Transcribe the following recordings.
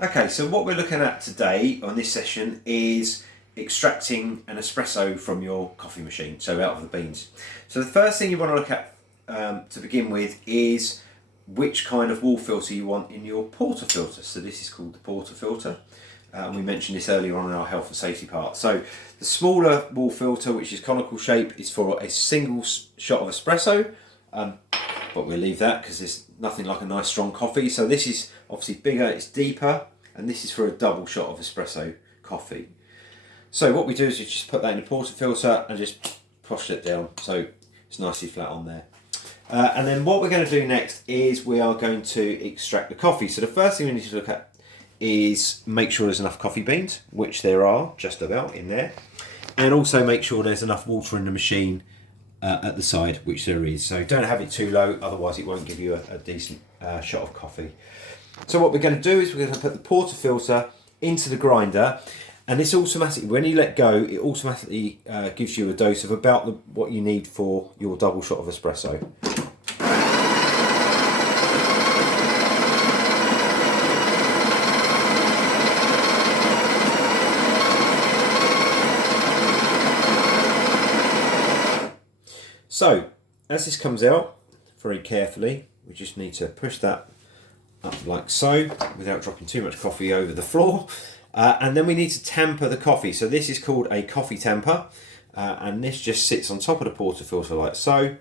Okay, so what we're looking at today on this session is extracting an espresso from your coffee machine, so out of the beans. So the first thing you want to look at to begin with is which kind of wall filter you want in your portafilter. So this is called the portafilter. We mentioned this earlier on in our health and safety part. So the smaller wall filter, which is conical shape, is for a single shot of espresso. But we'll leave that because there's nothing like a nice strong coffee. So this is obviously bigger, it's deeper, and this is for a double shot of espresso coffee. So what we do is you just put that in the portafilter and just push it down so it's nicely flat on there. And then what we're going to do next is we are going to extract the coffee. So the first thing we need to look at is make sure there's enough coffee beans, which there are just about in there, and also make sure there's enough water in the machine at the side, which there is. So don't have it too low, otherwise it won't give you a decent shot of coffee. So what we're going to do is we're going to put the portafilter into the grinder, and this automatically, when you let go, it automatically gives you a dose of about what you need for your double shot of espresso. So, as this comes out, very carefully, we just need to push that up like so, without dropping too much coffee over the floor. And then we need to tamper the coffee. So this is called a coffee tamper, and this just sits on top of the portafilter like so.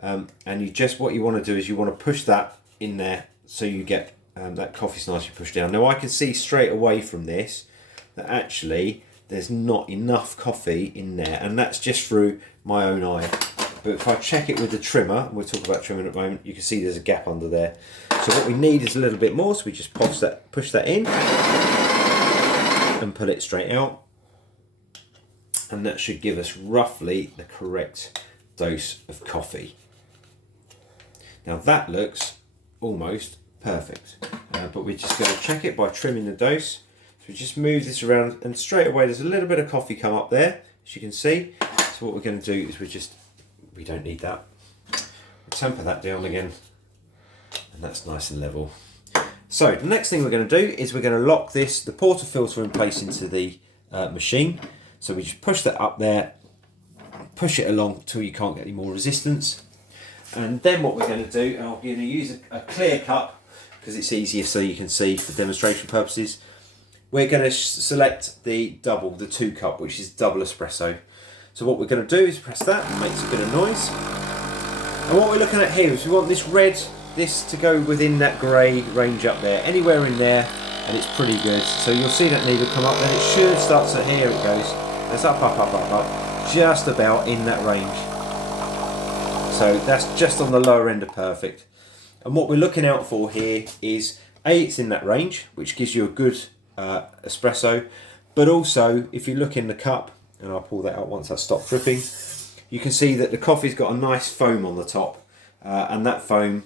And what you want to do is you want to push that in there so you get that coffee's nicely pushed down. Now I can see straight away from this that actually there's not enough coffee in there, and that's just through my own eye. But if I check it with the trimmer, and we'll talk about trimming at the moment, you can see there's a gap under there. So what we need is a little bit more, so we just push that in and pull it straight out. And that should give us roughly the correct dose of coffee. Now that looks almost perfect, but we're just going to check it by trimming the dose. So we just move this around, and straight away there's a little bit of coffee come up there, as you can see. So what we're going to do is we don't need that. We'll temper that down again, and that's nice and level. So the next thing we're going to do is we're going to lock the portafilter in place into the machine. So we just push that up there, push it along until you can't get any more resistance. And then what we're going to do, and I'm going to use a clear cup because it's easier so you can see for demonstration purposes. We're going to select the 2 cup, which is double espresso. So what we're going to do is press that, it makes a bit of noise. And what we're looking at here is we want this to go within that grey range up there, anywhere in there, and it's pretty good. So you'll see that needle come up, and it should start to, here it goes. It's up, just about in that range. So that's just on the lower end of perfect. And what we're looking out for here is, A, it's in that range, which gives you a good espresso, but also if you look in the cup, and I'll pull that out once I stop dripping, you can see that the coffee's got a nice foam on the top, and that foam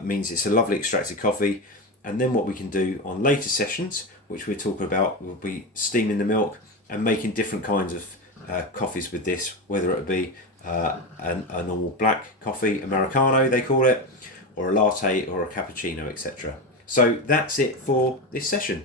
means it's a lovely extracted coffee. And then what we can do on later sessions, which we're talking about, will be steaming the milk and making different kinds of coffees with this, whether it be a normal black coffee, Americano they call it, or a latte or a cappuccino, etc. So that's it for this session.